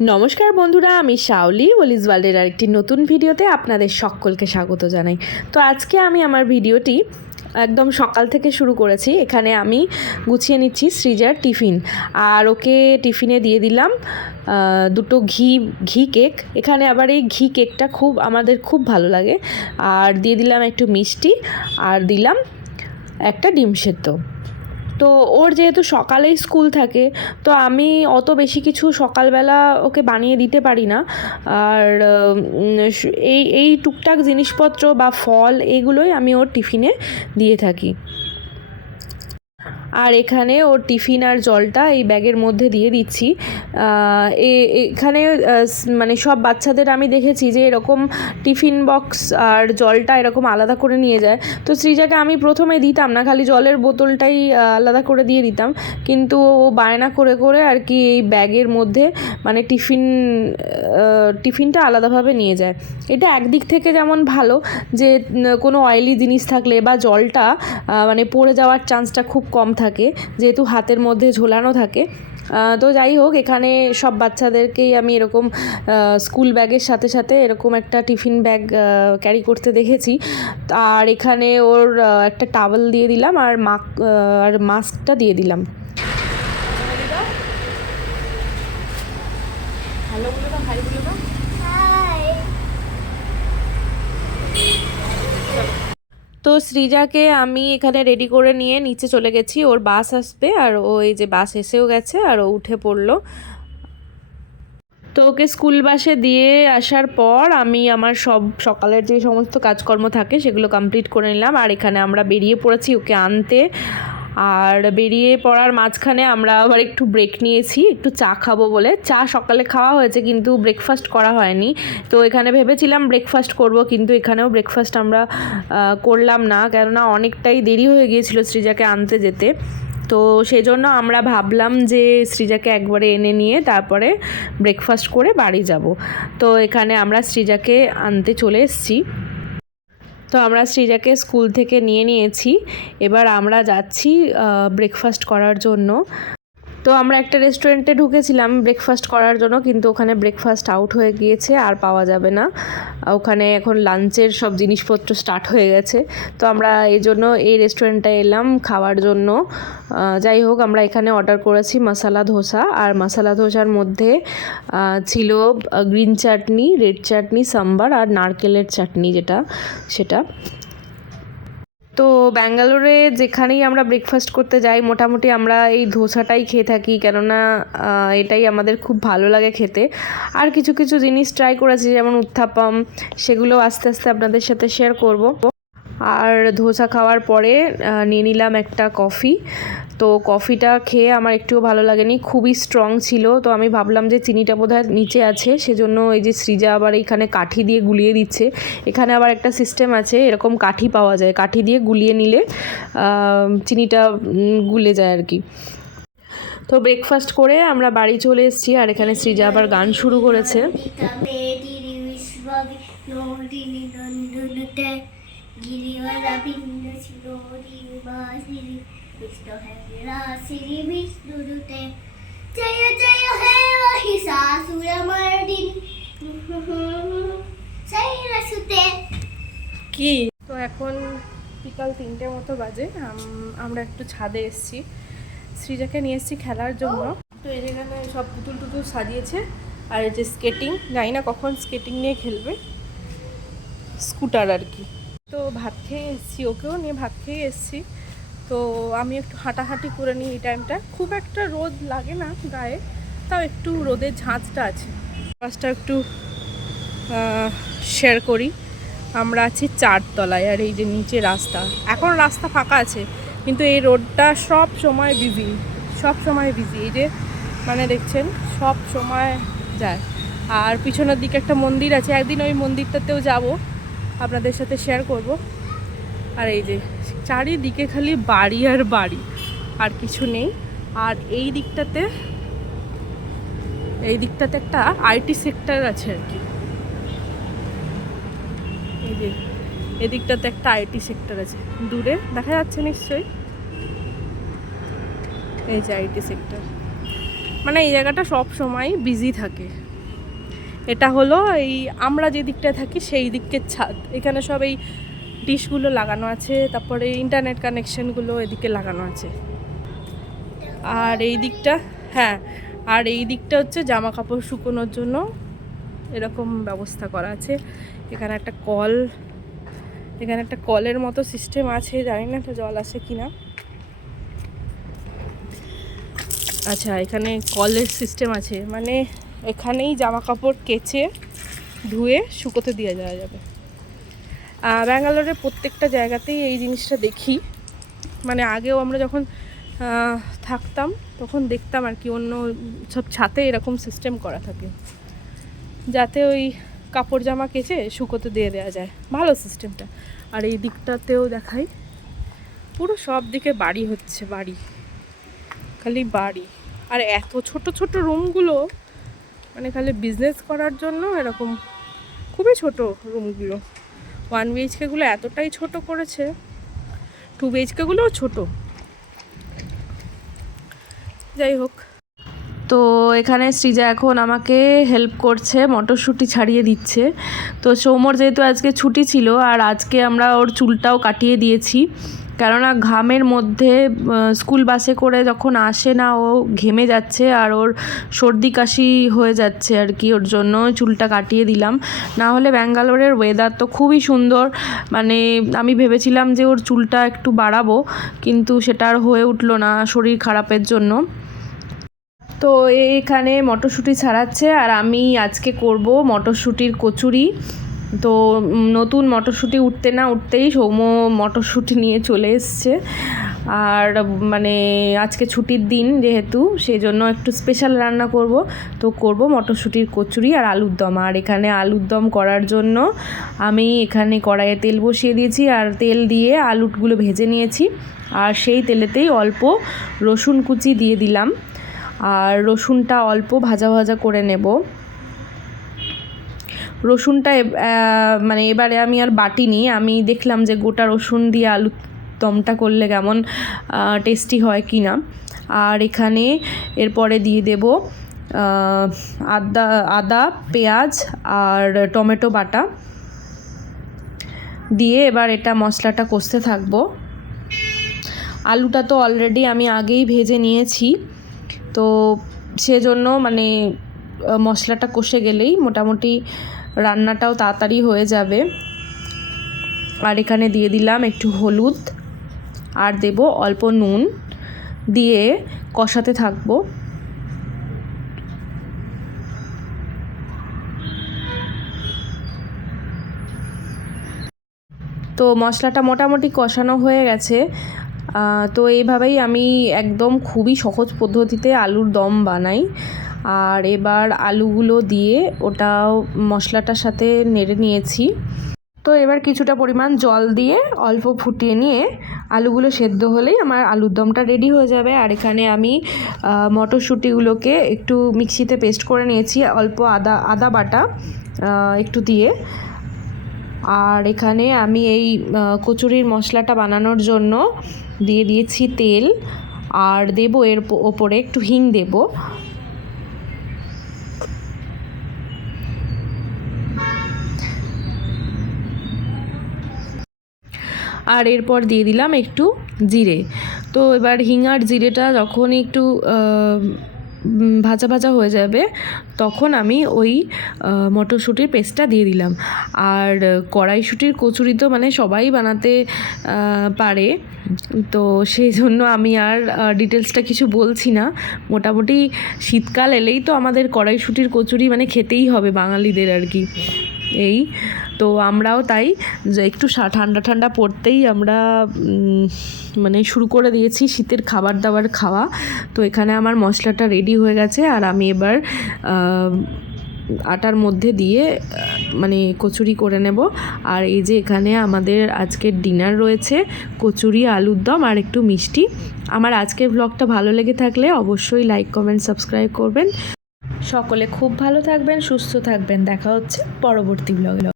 নমস্কার বন্ধুরা, আমি শাওলি ওলিজ ওয়ার্ল্ডের আরেকটি নতুন ভিডিওতে আপনাদের সকলকে স্বাগত জানাই। তো আজকে আমি আমার ভিডিওটি একদম সকাল থেকে শুরু করেছি। এখানে আমি গুছিয়ে নিচ্ছি সৃজার টিফিন, আর ওকে টিফিনে দিয়ে দিলাম দুটো ঘি কেক। এখানে আবার এই ঘি কেকটা আমাদের খুব ভালো লাগে। আর দিয়ে দিলাম একটু মিষ্টি, আর দিলাম একটা ডিম সেদ্ধ। তো ওর যেহেতু সকালেই স্কুল থাকে, তো আমি অত বেশি কিছু সকালবেলা ওকে বানিয়ে দিতে পারি না। আর এই টুকটাক জিনিসপত্র বা ফল এগুলোই আমি ওর টিফিনে দিয়ে থাকি। আর এখানে ওর টিফিন আর জলটা এই ব্যাগের মধ্যে দিয়ে দিচ্ছি। এখানে মানে সব বাচ্চাদের আমি দেখেছি যে এরকম টিফিন বক্স আর জলটা এরকম আলাদা করে নিয়ে যায়। তো সৃজাকে আমি প্রথমে দিতাম না, খালি জলের বোতলটাই আলাদা করে দিয়ে দিতাম, কিন্তু ও বায়না করে করে আর কি এই ব্যাগের মধ্যে মানে টিফিনটা আলাদাভাবে নিয়ে যায়। এটা একদিক থেকে যেমন ভালো যে কোনো অয়েলি জিনিস থাকলে বা জলটা মানে পড়ে যাওয়ার চান্সটা খুব কম থাকে, যেহেতু হাতের মধ্যে ঝোলানো থাকে। তো যাই হোক, এখানে সব বাচ্চাদেরকেই আমি এরকম স্কুল ব্যাগের সাথে সাথে এরকম একটা টিফিন ব্যাগ ক্যারি করতে দেখেছি। আর এখানে ওর একটা টাওয়েল দিয়ে দিলাম আর মাস্কটা দিয়ে দিলাম। হ্যালো বলে দাও, হাই বলে দাও। তো সৃজাকে আমি এখানে রেডি করে নিয়ে নিচে চলে গেছি, ওর বাস আসবে। আর ও এই যে বাস এসেও গেছে আর ও উঠে পড়লো। তো ওকে স্কুল বাসে দিয়ে আসার পর আমি আমার সব সকালের যে সমস্ত কাজকর্ম থাকে সেগুলো কমপ্লিট করে নিলাম। আর এখানে আমরা বেরিয়ে পড়েছি ওকে আনতে। আর বেরিয়ে পড়ার মাঝখানে আমরা আবার একটু ব্রেক নিয়েছি, একটু চা খাবো বলে। চা সকালে খাওয়া হয়েছে কিন্তু ব্রেকফাস্ট করা হয়নি। তো এখানে ভেবেছিলাম ব্রেকফাস্ট করব, কিন্তু এখানেও ব্রেকফাস্ট আমরা করলাম না, কেননা অনেকটাই দেরি হয়ে গিয়েছিল সৃজাকে আনতে যেতে। তো সেই জন্য আমরা ভাবলাম যে সৃজাকে একবারে এনে নিয়ে তারপরে ব্রেকফাস্ট করে বাড়ি যাব। তো এখানে আমরা সৃজাকে আনতে চলে এসেছি। তো আমরা সৃজাকে স্কুল থেকে নিয়েছি, এবার আমরা যাচ্ছি ব্রেকফাস্ট করার জন্য। তো আমরা একটা রেস্টুরেন্টে ঢুকেছিলাম ব্রেকফাস্ট করার জন্য, কিন্তু ওখানে ব্রেকফাস্ট আউট হয়ে গিয়েছে, আর পাওয়া যাবে না। ওখানে এখন লাঞ্চের সব জিনিসপত্র স্টার্ট হয়ে গেছে। তো আমরা এই জন্য এই রেস্টুরেন্টে এলাম খাওয়ার জন্য। যাই হোক, আমরা এখানে অর্ডার করেছি মশলা ধোসা। আর মশলা ধোসার মধ্যে ছিল গ্রিন চাটনি, রেড চাটনি, সাম্বার আর নারকেলের চাটনি সেটা। তো ব্যাঙ্গালোরে যেখানেই আমরা ব্রেকফাস্ট করতে যাই মোটামুটি আমরা এই ধোসাটাই খেয়ে থাকি, কেননা এটাই আমাদের খুব ভালো লাগে খেতে। আর কিছু কিছু জিনিস ট্রাই করেছি, যেমন উত্থাপাম, সেগুলো আস্তে আস্তে আপনাদের সাথে শেয়ার করব। আর ধোসা খাওয়ার পরে নিয়ে নিলাম একটা কফি। তো কফিটা খেয়ে আমার একটুও ভালো লাগেনি, খুবই স্ট্রং ছিল। তো আমি ভাবলাম যে চিনিটা বোধহয় নিচে আছে, সেজন্য এই যে সৃজা আবার এইখানে কাঠি দিয়ে গুলিয়ে দিচ্ছে। এখানে আবার একটা সিস্টেম আছে, এরকম কাঠি পাওয়া যায়, কাঠি দিয়ে গুলিয়ে নিলে চিনিটা গুলে যায় আর কি। তো ব্রেকফাস্ট করে আমরা বাড়ি চলে এসেছি। আর এখানে সৃজা আবার গান শুরু করেছে। কি তো এখন বিকাল 3টে মতো বাজে, আমরা একটু ছাদে এসেছি, সৃজাকে নিয়ে এসেছি খেলার জন্য। তো এই যেখানে সব পুতুল টুতুল সাজিয়েছে। আর এই যে স্কেটিং, জানি না কখন স্কেটিং নিয়ে খেলবে, স্কুটার আর কি। তো ভাত খেয়ে এসেছি, ওকেও নিয়ে ভাত খেয়ে এসেছি। তো আমি একটু হাঁটাহাঁটি করে নিই এই টাইমটা, খুব একটা রোদ লাগে না গায়ে, তাও একটু রোদের ঝাঁঝটা আছে। বাসটা একটু শেয়ার করি। আমরা আছি 4 তলায়, আর এই যে নিচে রাস্তা, এখন রাস্তা ফাঁকা আছে, কিন্তু এই রোডটা সব সময় বিজি। এই যে মানে দেখছেন সব সময় যায়। আর পিছনের দিকে একটা মন্দির আছে, একদিন ওই মন্দিরটাতেও যাব, আপনাদের সাথে শেয়ার করব। আর এই যে চারিদিকে খালি বাড়ি আর বাড়ি, আর কিছু নেই। আর এই দিকটাতে একটা আইটি সেক্টর আছে আর কি। এই যে এদিকটাতে একটা আইটি সেক্টর আছে, দূরে দেখা যাচ্ছে নিশ্চয়ই, এই যে আইটি সেক্টর। মানে এই জায়গাটা সব সময় বিজি থাকে। এটা হলো এই আমরা যে দিকটায় থাকি সেই দিকের ছাদ। এখানে সব এই ডিশগুলো লাগানো আছে, তারপরে ইন্টারনেট কানেকশনগুলো এদিকে লাগানো আছে। আর এই দিকটা, হ্যাঁ, আর এই দিকটা হচ্ছে জামা কাপড় শুকোনোর জন্য এরকম ব্যবস্থা করা আছে। এখানে একটা কল, এখানে একটা কলের মতো সিস্টেম আছে, জানি না এটা জল আসে কিনা। আচ্ছা, এখানে কলের সিস্টেম আছে, মানে এখানেই জামা কাপড় কেচে ধুয়ে শুকোতে দিয়ে যাওয়া যাবে। ব্যাঙ্গালোরের প্রত্যেকটা জায়গাতেই এই জিনিসটা দেখি, মানে আগেও আমরা যখন থাকতাম তখন দেখতাম আর কি, অন্য সব ছাদে এরকম সিস্টেম করা থাকে যাতে ওই কাপড় জামা কেচে শুকোতে দিয়ে দেওয়া যায়। ভালো সিস্টেমটা। আর এই দিকটাতেও দেখাই, পুরো সব দিকে বাড়ি হচ্ছে, বাড়ি, খালি বাড়ি। আর এত ছোট ছোট রুমগুলো, মানে খালি বিজনেস করার জন্য এরকম, খুবই ছোট রুমগুলো। 1 BHKগুলো এতটাই ছোট করেছে, 2 BHKগুলোও ছোট। যাই হোক, তো এখানে সৃজা এখন আমাকে হেল্প করছে, মটরশুঁটি ছাড়িয়ে দিচ্ছে। তো সৌমর যেহেতু আজকে ছুটি ছিল, আর আজকে আমরা ওর চুলটাও কাটিয়ে দিয়েছি, কেননা ঘামের মধ্যে স্কুল বাসে করে যখন আসে না, ও ঘেমে যাচ্ছে আর ওর সর্দি কাশি হয়ে যাচ্ছে আর কি, ওর জন্য চুলটা কাটিয়ে দিলাম। না হলে ব্যাঙ্গালোরের ওয়েদার তো খুবই সুন্দর, মানে আমি ভেবেছিলাম যে ওর চুলটা একটু বাড়াবো, কিন্তু সেটা আর হয়ে উঠলো না শরীর খারাপের জন্য। তো এখানে মটরশুঁটি ছাড়াচ্ছে, আর আমি আজকে করব মটরশুঁটির কচুরি। তো নতুন মটরশুঁটি উঠতে না উঠতেই সৌম্য মটরশুঁটি নিয়ে চলে এসছে। আর মানে আজকে ছুটির দিন যেহেতু, সেই জন্য একটু স্পেশাল রান্না করব। তো করব মটরশুঁটির কচুরি আর আলুর দম। আর এখানে আলুর দম করার জন্য আমি এখানে কড়াইয়ে তেল বসিয়ে দিয়েছি, আর তেল দিয়ে আলুগুলো ভেজে নিয়েছি। আর সেই তেলেতেই অল্প রসুন কুচি দিয়ে দিলাম, আর রসুনটা অল্প ভাজা ভাজা করে নেব। রসুনটা মানে এবারে আমি আর বাটিনি, আমি দেখলাম যে গোটা রসুন দিয়ে আলুর দমটা করলে কেমন টেস্টি হয় কি না। আর এখানে এরপরে দিয়ে দেব আদা, পেঁয়াজ আর টমেটো বাটা দিয়ে এবার এটা মশলাটা কষতে থাকবো। আলুটা তো অলরেডি আমি আগেই ভেজে নিয়েছি, তো সেজন্য মানে মশলাটা কষে গেলেই মোটামুটি রান্নাটাও তাড়াতাড়ি হয়ে যাবে। আর এখানে দিয়ে দিলাম একটু হলুদ, আর দেব অল্প নুন, দিয়ে কষাতে থাকবো। তো মশলাটা মোটামুটি কষানো হয়ে গেছে। তো এইভাবেই আমি একদম খুবই সহজ পদ্ধতিতে আলুর দম বানাই। আর এবার আলুগুলো দিয়ে ওটাও মশলাটার সাথে নেড়ে নিয়েছি। তো এবার কিছুটা পরিমাণ জল দিয়ে অল্প ফুটিয়ে নিয়ে আলুগুলো সেদ্ধ হলেই আমার আলুর দমটা রেডি হয়ে যাবে। আর এখানে আমি মটরশুঁটিগুলোকে একটু মিক্সিতে পেস্ট করে নিয়েছি, অল্প আদা বাটা একটু দিয়ে। আর এখানে আমি এই কচুরির মশলাটা বানানোর জন্য দিয়ে দিয়েছি তেল, আর দেবো এর ওপরে একটু হিং দেব। আর এরপর দিয়ে দিলাম একটু জিরে। তো এবার হিং আর জিরেটা যখন একটু ভাজা ভাজা হয়ে যাবে, তখন আমি ওই মটরশুঁটির পেস্টটা দিয়ে দিলাম। আর কড়াইশুঁটির কচুরি তো মানে সবাই বানাতে পারে, তো সেই জন্য আমি আর ডিটেলসটা কিছু বলছি না। মোটামুটি শীতকাল এলেই তো আমাদের কড়াইশুঁটির কচুরি মানে খেতেই হবে বাঙালিদের আর কি। এই তো আমরাও তাই একটু ঠান্ডা ঠান্ডা পড়তেই আমরা মানে শুরু করে দিয়েছি শীতের খাবার দাবার খাওয়া। তো এখানে আমার মশলাটা রেডি হয়ে গেছে, আর আমি এবার আটার মধ্যে দিয়ে মানে কচুরি করে নেব। আর এই যে এখানে আমাদের আজকের ডিনার রয়েছে কচুরি, আলুর দম আর একটু মিষ্টি। আমার আজকের ব্লগটা ভালো লেগে থাকলে অবশ্যই লাইক, কমেন্ট, সাবস্ক্রাইব করবেন। সকলে খুব ভালো থাকবেন, সুস্থ থাকবেন। দেখা হচ্ছে পরবর্তী ব্লগে।